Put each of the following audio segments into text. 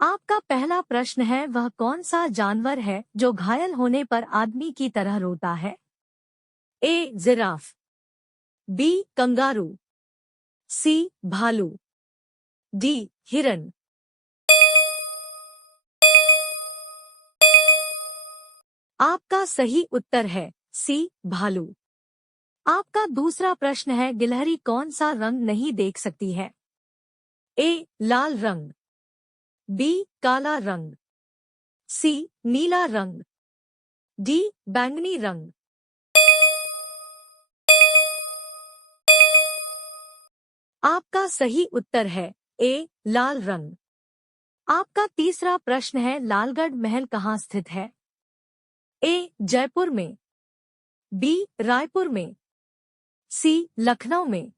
आपका पहला प्रश्न है, वह कौन सा जानवर है जो घायल होने पर आदमी की तरह रोता है? ए जिराफ, बी कंगारू, सी भालू, डी हिरन। आपका सही उत्तर है सी भालू। आपका दूसरा प्रश्न है, गिलहरी कौन सा रंग नहीं देख सकती है? ए लाल रंग, बी काला रंग, सी नीला रंग, डी बैंगनी रंग। आपका सही उत्तर है ए लाल रंग। आपका तीसरा प्रश्न है, लालगढ़ महल कहाँ स्थित है? ए जयपुर में, बी रायपुर में, सी लखनऊ में,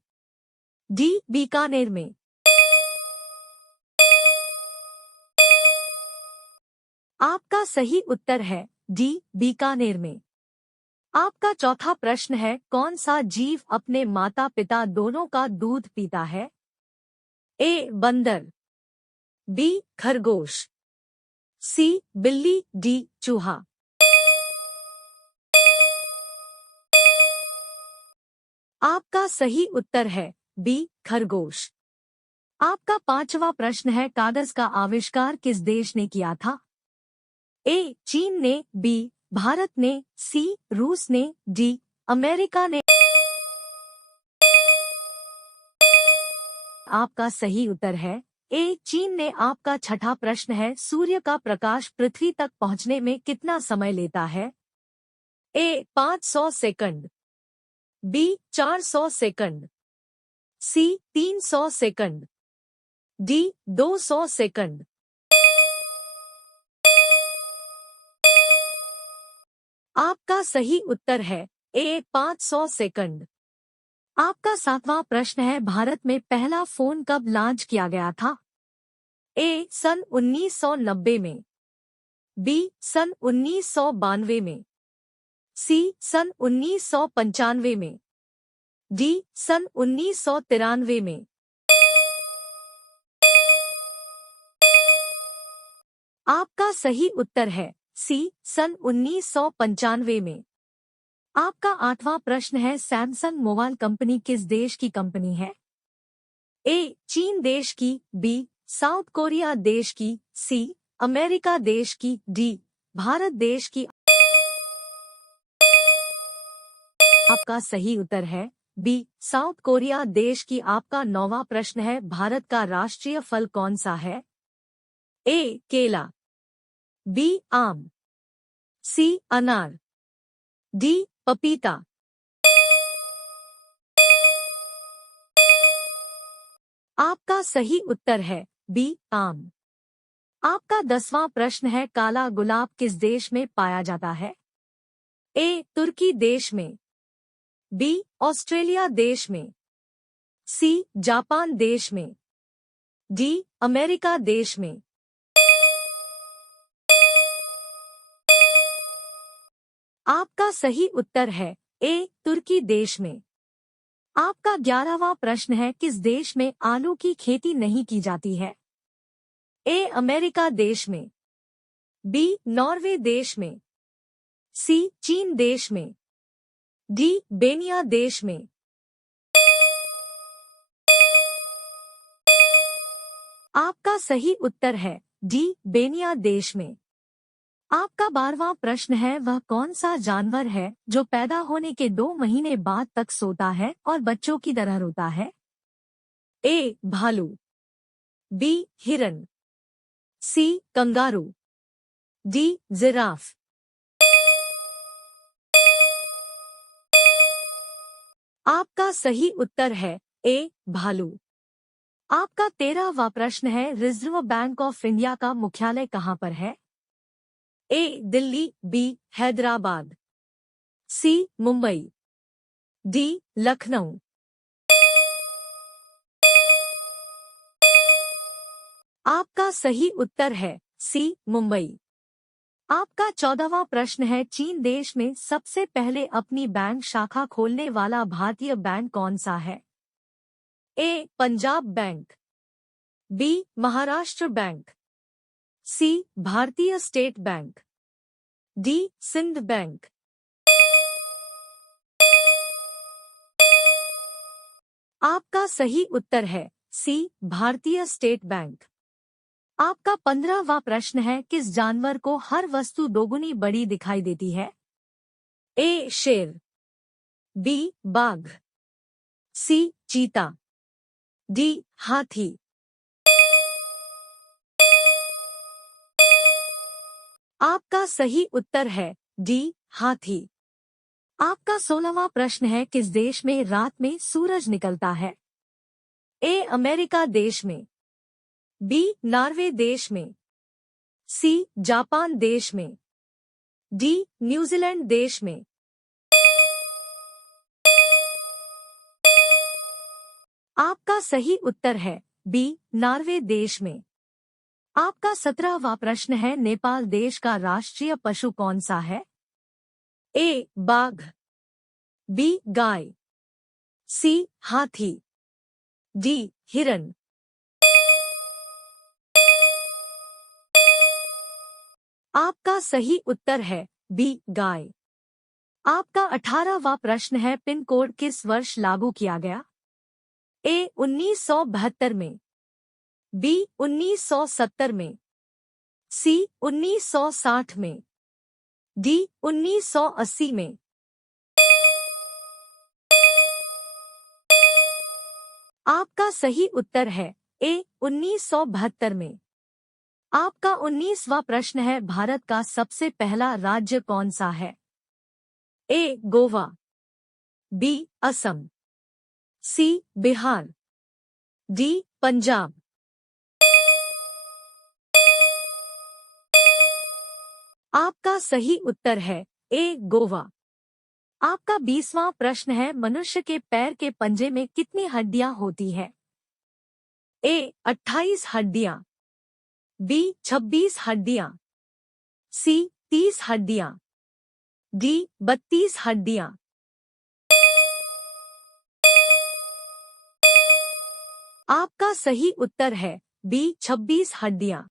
डी बीकानेर में। आपका सही उत्तर है डी बीकानेर में। आपका चौथा प्रश्न है, कौन सा जीव अपने माता पिता दोनों का दूध पीता है? ए बंदर, बी खरगोश, सी बिल्ली, डी चूहा। आपका सही उत्तर है बी खरगोश। आपका पांचवा प्रश्न है, कागज का आविष्कार किस देश ने किया था? ए चीन ने, बी भारत ने, सी रूस ने, डी अमेरिका ने। आपका सही उत्तर है ए चीन ने। आपका छठा प्रश्न है, सूर्य का प्रकाश पृथ्वी तक पहुंचने में कितना समय लेता है? ए 500 सेकंड, बी 400 सेकंड, सी 300 सेकंड, डी 200 सेकंड। आपका सही उत्तर है ए 500 सेकंड। आपका सातवां प्रश्न है, भारत में पहला फोन कब लॉन्च किया गया था? ए सन 1990 में, बी सन 1992 में, सी सन 1995 में, डी सन 1993 में। आपका सही उत्तर है सी सन 1995 में। आपका आठवां प्रश्न है, सैमसंग मोबाइल कंपनी किस देश की कंपनी है? ए चीन देश की, बी साउथ कोरिया देश की, सी अमेरिका देश की, डी भारत देश की। आपका सही उत्तर है बी साउथ कोरिया देश की। आपका नौवां प्रश्न है, भारत का राष्ट्रीय फल कौन सा है? ए केला, बी आम, सी अनार, डी पपीता। आपका सही उत्तर है बी आम। आपका 10वां प्रश्न है, काला गुलाब किस देश में पाया जाता है? ए तुर्की देश में, बी ऑस्ट्रेलिया देश में, सी जापान देश में, डी अमेरिका देश में। आपका सही उत्तर है ए तुर्की देश में। आपका 11वां प्रश्न है, किस देश में आलू की खेती नहीं की जाती है? ए अमेरिका देश में, बी नॉर्वे देश में, सी चीन देश में, डी बेनिया देश में। आपका सही उत्तर है डी बेनिया देश में। आपका 12वां प्रश्न है, वह कौन सा जानवर है जो पैदा होने के 2 महीने बाद तक सोता है और बच्चों की तरह रोता है? ए भालू, बी हिरन, सी कंगारू, डी जिराफ। आपका सही उत्तर है ए भालू। आपका 13वां प्रश्न है, रिजर्व बैंक ऑफ इंडिया का मुख्यालय कहाँ पर है? ए दिल्ली, बी हैदराबाद, सी मुंबई, डी लखनऊ। आपका सही उत्तर है सी मुंबई। आपका 14वां प्रश्न है, चीन देश में सबसे पहले अपनी बैंक शाखा खोलने वाला भारतीय बैंक कौन सा है? A Punjab bank, B Maharashtra bank, C Bharatiya state bank, D Sindh bank. आपका सही उत्तर है सी भारतीय स्टेट बैंक। आपका 15वां प्रश्न है, किस जानवर को हर वस्तु दोगुनी बड़ी दिखाई देती है? ए शेर, बी बाघ, सी चीता, डी हाथी। आपका सही उत्तर है डी हाथी। आपका 16वां प्रश्न है, किस देश में रात में सूरज निकलता है? ए अमेरिका देश में, बी नॉर्वे देश में, सी जापान देश में, डी न्यूजीलैंड देश में। आपका सही उत्तर है बी नॉर्वे देश में। आपका 17वां प्रश्न है, नेपाल देश का राष्ट्रीय पशु कौन सा है? ए बाघ, बी गाय, सी हाथी, डी हिरन। आपका सही उत्तर है बी गाय। आपका 18वां प्रश्न है, पिन कोड किस वर्ष लागू किया गया? ए 1972 में, बी 1970 में, सी 1960 में, डी 1980 में। आपका सही उत्तर है ए 1972 में। आपका 19वां प्रश्न है, भारत का सबसे पहला राज्य कौन सा है? ए गोवा, बी असम, सी बिहार, डी पंजाब। आपका सही उत्तर है ए गोवा। आपका 20वां प्रश्न है, मनुष्य के पैर के पंजे में कितनी हड्डियां होती है? ए 28 हड्डियां, बी 26 हड्डियां, सी 30 हड्डियां, डी 32 हड्डियां। आपका सही उत्तर है बी 26 हड्डियां।